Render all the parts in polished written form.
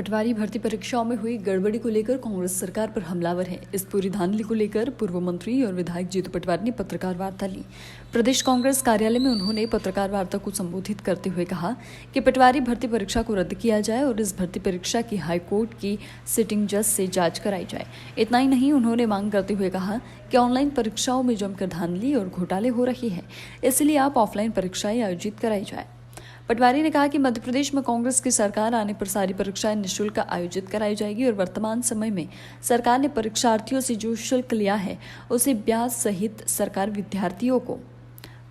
पटवारी भर्ती परीक्षाओं में हुई गड़बड़ी को लेकर कांग्रेस सरकार पर हमलावर है। इस पूरी धांधली को लेकर पूर्व मंत्री और विधायक जीतू पटवारी ने पत्रकार वार्ता ली। प्रदेश कांग्रेस कार्यालय में उन्होंने पत्रकार वार्ता को संबोधित करते हुए कहा कि पटवारी भर्ती परीक्षा को रद्द किया जाए और इस भर्ती परीक्षा की हाईकोर्ट की सिटिंग जज से जांच कराई जाए। इतना ही नहीं, उन्होंने मांग करते हुए कहा कि ऑनलाइन परीक्षाओं में जमकर धांधली और घोटाले हो रही है, इसलिए आप ऑफलाइन परीक्षाएं आयोजित कराई जाए। पटवारी ने कहा कि मध्य प्रदेश में कांग्रेस की सरकार आने पर सारी परीक्षाएं निःशुल्क आयोजित कराई जाएगी और वर्तमान समय में सरकार ने परीक्षार्थियों से जो शुल्क लिया है उसे ब्याज सहित सरकार विद्यार्थियों को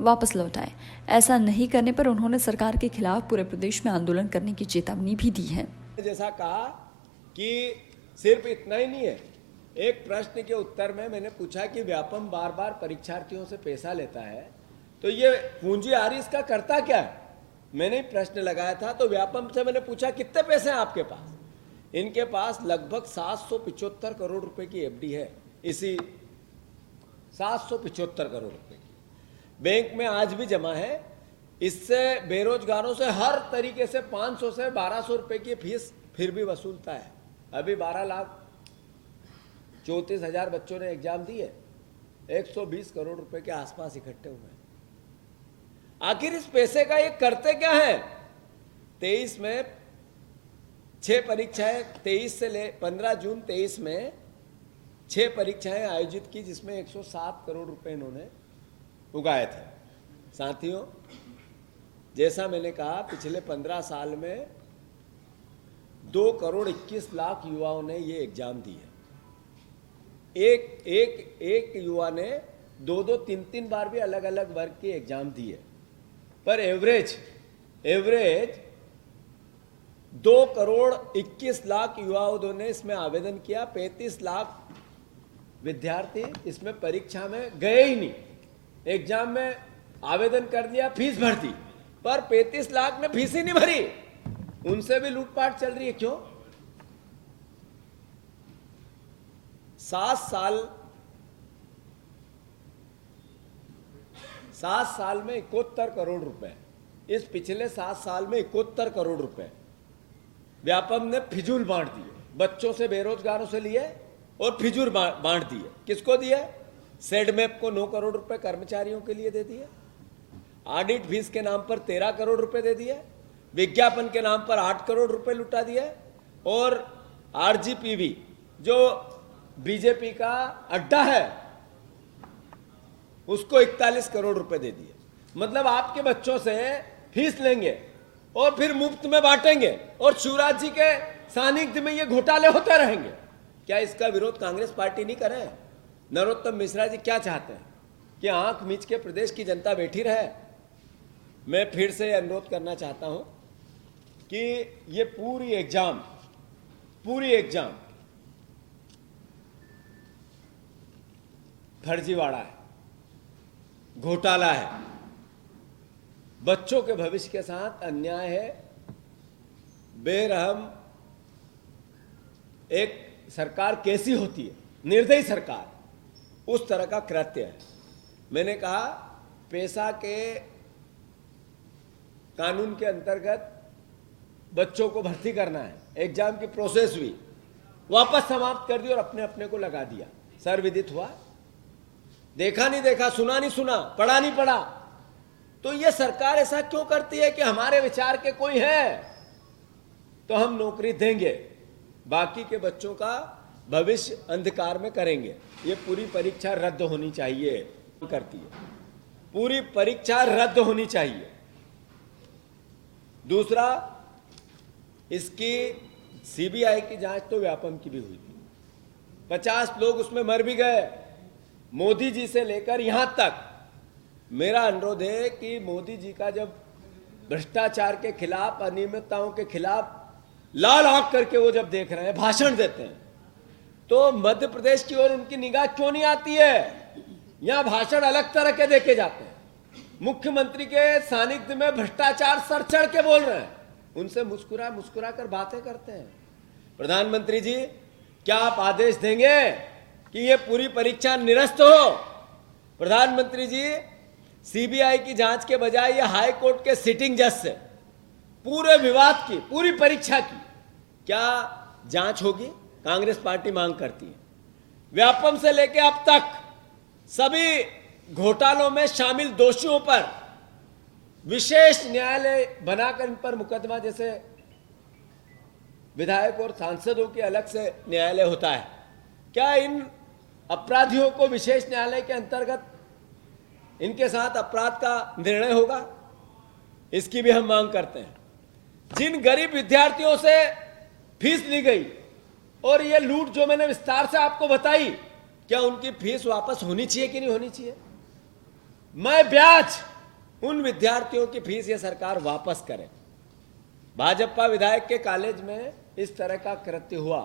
वापस लौटाए। ऐसा नहीं करने पर उन्होंने सरकार के खिलाफ पूरे प्रदेश में आंदोलन करने की चेतावनी भी दी है। जैसा कहा कि सिर्फ इतना ही नहीं है, एक प्रश्न के उत्तर में मैंने पूछा कि व्यापम बार बार परीक्षार्थियों से पैसा लेता है, तो ये पूंजी आरी इसका करता क्या है? मैंने प्रश्न लगाया था, तो व्यापम से मैंने पूछा कितने पैसे हैं आपके पास? इनके पास लगभग 775 करोड़ रुपए की एफडी है। इसी 775 करोड़ रुपए की बैंक में आज भी जमा है। इससे बेरोजगारों से हर तरीके से 500 से 1200 रुपए की फीस फिर भी वसूलता है। अभी 12,34,000 बच्चों ने एग्जाम दिए, 120 करोड़ रुपए के आसपास इकट्ठे हुए हैं। आखिर इस पैसे का ये करते क्या है? 23 में 6 परीक्षाएं, 23 से ले 15 जून 23 में 6 परीक्षाएं आयोजित की, जिसमें 107 करोड़ रुपए इन्होंने उगाए थे। साथियों, जैसा मैंने कहा, पिछले 15 साल में 2 करोड़ 21 लाख युवाओं ने ये एग्जाम दिए। एक युवा ने 2-2, 3-3 बार भी अलग अलग वर्ग के एग्जाम दिए, पर एवरेज 2 करोड़ 21 लाख युवाओं ने इसमें आवेदन किया। 35 लाख विद्यार्थी इसमें परीक्षा में गए ही नहीं, एग्जाम में आवेदन कर दिया, फीस भर दी, पर 35 लाख ने फीस ही नहीं भरी। उनसे भी लूटपाट चल रही है। क्यों? 7 साल में 71 करोड़ रुपए, इस पिछले 7 साल में 71 करोड़ रुपए व्यापम ने फिजूल बांट दिए। बच्चों से, बेरोजगारों से लिए और फिजूल बांट दिए। किसको दिए? सेडमैप को 9 करोड़ रुपए कर्मचारियों के लिए दे दिए। ऑडिट फीस के नाम पर 13 करोड़ रुपए दे दिए। विज्ञापन के नाम पर 8 करोड़ रुपए लुटा दिए। और आरजीपीवी जो बीजेपी का अड्डा है, उसको 41 करोड़ रुपए दे दिए। मतलब आपके बच्चों से फीस लेंगे और फिर मुफ्त में बांटेंगे और शिवराज जी के सानिध्य में ये घोटाले होते रहेंगे। क्या इसका विरोध कांग्रेस पार्टी नहीं करे? नरोत्तम मिश्रा जी क्या चाहते हैं कि आंख मीच के प्रदेश की जनता बैठी रहे? मैं फिर से अनुरोध करना चाहता हूं कि ये पूरी एग्जाम फर्जीवाड़ा है, घोटाला है, बच्चों के भविष्य के साथ अन्याय है, बेरहम एक सरकार कैसी होती है, निर्दयी सरकार, उस तरह का कृत्य है। मैंने कहा, पैसा के कानून के अंतर्गत बच्चों को भर्ती करना है, एग्जाम की प्रोसेस हुई, वापस समाप्त कर दी और अपने अपने को लगा दिया। सर विदित हुआ, देखा नहीं देखा, सुना नहीं सुना, पढ़ा नहीं पढ़ा। तो ये सरकार ऐसा क्यों करती है कि हमारे विचार के कोई है तो हम नौकरी देंगे, बाकी के बच्चों का भविष्य अंधकार में करेंगे। ये पूरी परीक्षा रद्द होनी चाहिए, करती है। पूरी परीक्षा रद्द होनी चाहिए। दूसरा, इसकी सीबीआई की जांच तो व्यापम की भी हुई थी, 50 लोग उसमें मर भी गए। मोदी जी से लेकर यहां तक मेरा अनुरोध है कि मोदी जी का जब भ्रष्टाचार के खिलाफ, अनियमितताओं के खिलाफ लाल आंख करके वो जब देख रहे हैं, भाषण देते हैं, तो मध्य प्रदेश की ओर उनकी निगाह क्यों नहीं आती है? यहां भाषण अलग तरह के देके जाते हैं। मुख्यमंत्री के सानिध्य में भ्रष्टाचार सर चढ़ के बोल रहे हैं, उनसे मुस्कुरा कर बातें करते हैं। प्रधानमंत्री जी, क्या आप आदेश देंगे कि ये पूरी परीक्षा निरस्त हो? प्रधानमंत्री जी, सीबीआई की जांच के बजाय ये हाई कोर्ट के सिटिंग जज से पूरे विवाद की, पूरी परीक्षा की क्या जांच होगी? कांग्रेस पार्टी मांग करती है। व्यापम से लेकर अब तक सभी घोटालों में शामिल दोषियों पर विशेष न्यायालय बनाकर इन पर मुकदमा, जैसे विधायक और सांसदों के अलग से न्यायालय होता है, क्या इन अपराधियों को विशेष न्यायालय के अंतर्गत इनके साथ अपराध का निर्णय होगा? इसकी भी हम मांग करते हैं। जिन गरीब विद्यार्थियों से फीस ली गई और ये लूट जो मैंने विस्तार से आपको बताई, क्या उनकी फीस वापस होनी चाहिए कि नहीं होनी चाहिए? मैं ब्याज उन विद्यार्थियों की फीस ये सरकार वापस करे। भाजपा विधायक के कॉलेज में इस तरह का कृत्य हुआ,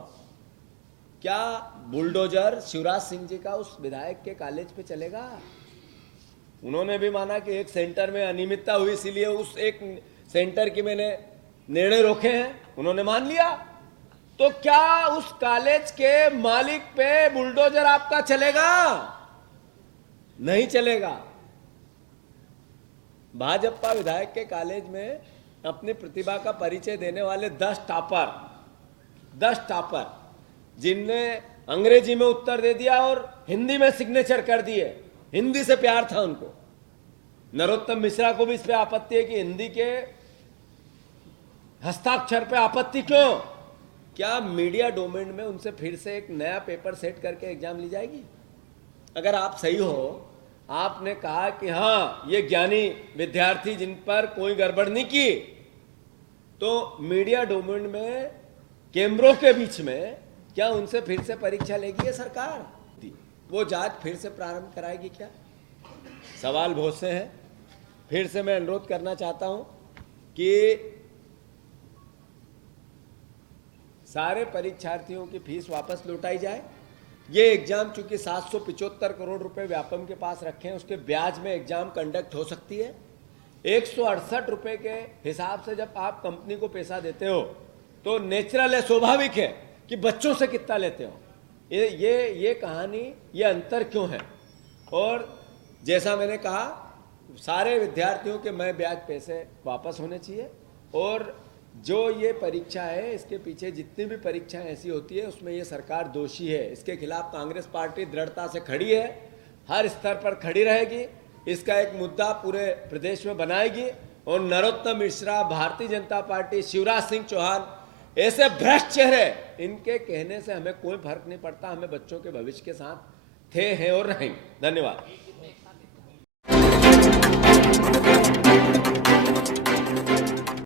क्या बुलडोजर शिवराज सिंह जी का उस विधायक के कॉलेज पे चलेगा? उन्होंने भी माना कि एक सेंटर में अनियमितता हुई, इसीलिए उस एक सेंटर की मैंने निर्णय रोके हैं, उन्होंने मान लिया। तो क्या उस कॉलेज के मालिक पे बुलडोजर आपका चलेगा? नहीं चलेगा। भाजपा विधायक के कॉलेज में अपनी प्रतिभा का परिचय देने वाले 10 टॉपर जिनने अंग्रेजी में उत्तर दे दिया और हिंदी में सिग्नेचर कर दिए, हिंदी से प्यार था उनको। नरोत्तम मिश्रा को भी इस पे आपत्ति है कि हिंदी के हस्ताक्षर पे आपत्ति क्यों? क्या मीडिया डोमेन में उनसे फिर से एक नया पेपर सेट करके एग्जाम ली जाएगी? अगर आप सही हो, आपने कहा कि हाँ ये ज्ञानी विद्यार्थी जिन पर कोई गड़बड़ नहीं की, तो मीडिया डोमेन में कैमरों के बीच में क्या उनसे फिर से परीक्षा लेगी ये सरकार? वो जांच फिर से प्रारंभ कराएगी क्या? सवाल बहुत से हैं। फिर से मैं अनुरोध करना चाहता हूं कि सारे परीक्षार्थियों की फीस वापस लौटाई जाए। ये एग्जाम चूंकि 775 करोड़ रुपए व्यापम के पास रखे हैं, उसके ब्याज में एग्जाम कंडक्ट हो सकती है। 168 रुपए के हिसाब से जब आप कंपनी को पैसा देते हो तो नेचुरल है, स्वाभाविक है कि बच्चों से कितना लेते हो। ये कहानी, ये अंतर क्यों है? और जैसा मैंने कहा, सारे विद्यार्थियों के मैं ब्याज पैसे वापस होने चाहिए। और जो ये परीक्षा है, इसके पीछे जितनी भी परीक्षाएं ऐसी होती है उसमें ये सरकार दोषी है। इसके खिलाफ कांग्रेस पार्टी दृढ़ता से खड़ी है, हर स्तर पर खड़ी रहेगी, इसका एक मुद्दा पूरे प्रदेश में बनाएगी। और नरोत्तम मिश्रा, भारतीय जनता पार्टी, शिवराज सिंह चौहान, ऐसे भ्रष्ट चेहरे, इनके कहने से हमें कोई फर्क नहीं पड़ता। हमें बच्चों के भविष्य के साथ थे, हैं और रहेंगे। धन्यवाद।